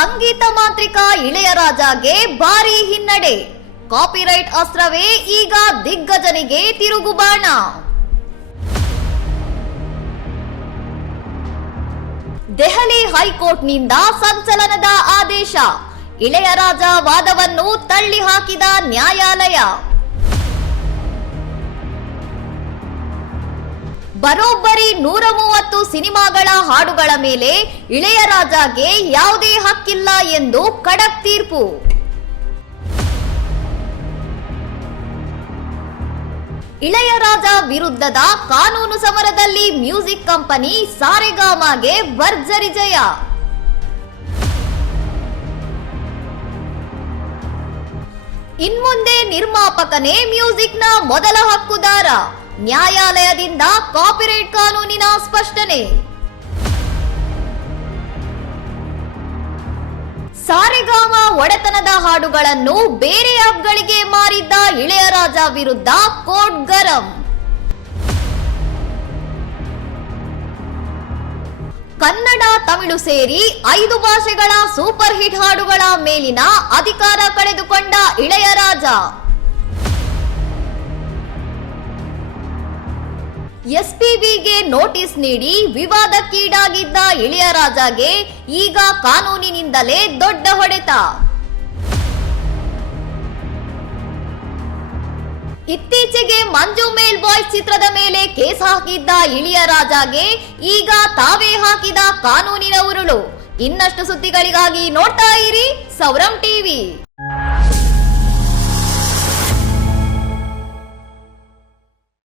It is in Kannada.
ಸಂಗೀತ ಮಾಂತ್ರಿಕ ಇಳೆಯರಾಜಗೆ ಭಾರಿ ಹಿನ್ನಡೆ. ಕಾಪಿರೈಟ್ ಅಸ್ತ್ರವೇ ಈಗ ದಿಗ್ಗಜನಿಗೆ ತಿರುಗುಬಾಣ. ದೆಹಲಿ ಹೈಕೋರ್ಟ್ನಿಂದ ಸಂಚಲನದ ಆದೇಶ. ಇಳೆಯರಾಜ ವಾದವನ್ನು ತಳ್ಳಿ ಹಾಕಿದ ನ್ಯಾಯಾಲಯ. ಬರೋಬ್ಬರಿ 130 ಸಿನಿಮಾಗಳ ಹಾಡುಗಳ ಮೇಲೆ ಇಳೆಯರಾಜಗೆ ಯಾವುದೇ ಹಕ್ಕಿಲ್ಲ ಎಂದು ಖಡಕ್ ತೀರ್ಪು. ಇಳೆಯರಾಜ ವಿರುದ್ಧದ ಕಾನೂನು ಸಮರದಲ್ಲಿ ಮ್ಯೂಸಿಕ್ ಕಂಪನಿ ಸಾರೆಗಾಮಾಗೆ ಭರ್ಜರಿ ಜಯ. ಇನ್ಮುಂದೆ ನಿರ್ಮಾಪಕನೇ ಮ್ಯೂಸಿಕ್ನ ಮೊದಲ ಹಕ್ಕುದಾರ. ನ್ಯಾಯಾಲಯದಿಂದ ಕಾಪಿರೈಟ್ ಕಾನೂನಿನ ಸ್ಪಷ್ಟನೆ. ಸಾರೆಗಾಮ ಒಡೆತನದ ಹಾಡುಗಳನ್ನು ಬೇರೆ ಆಪ್ಗಳಿಗೆ ಮಾರಿದ್ದ ಇಳೆಯರಾಜ ವಿರುದ್ಧ ಕೋರ್ಟ್ ಗರಂ. ಕನ್ನಡ ತಮಿಳು ಸೇರಿ 5 ಭಾಷೆಗಳ ಸೂಪರ್ ಹಿಟ್ ಹಾಡುಗಳ ಮೇಲಿನ ಅಧಿಕಾರ ಕಳೆದುಕೊಂಡ ಇಳೆಯರಾಜ. ಎಸ್ಪಿಬಿಗೆ ನೋಟಿಸ್ ನೀಡಿ ವಿವಾದಕ್ಕೀಡಾಗಿದ್ದ ಇಳೆಯರಾಜಗೆ ಈಗ ಕಾನೂನಿನಿಂದಲೇ ದೊಡ್ಡ ಹೊಡೆತ. ಇತ್ತೀಚೆಗೆ ಮಂಜು ಮೇಲ್ ಬಾಯ್ಸ್ ಚಿತ್ರದ ಮೇಲೆ ಕೇಸ್ ಹಾಕಿದ್ದ ಇಳೆಯರಾಜಗೆ ಈಗ ತಾವೇ ಹಾಕಿದ ಕಾನೂನಿನ ಉರುಳು. ಇನ್ನಷ್ಟು ಸುದ್ದಿಗಳಿಗಾಗಿ ನೋಡ್ತಾ ಇರಿ ಸೌರಂ ಟಿವಿ.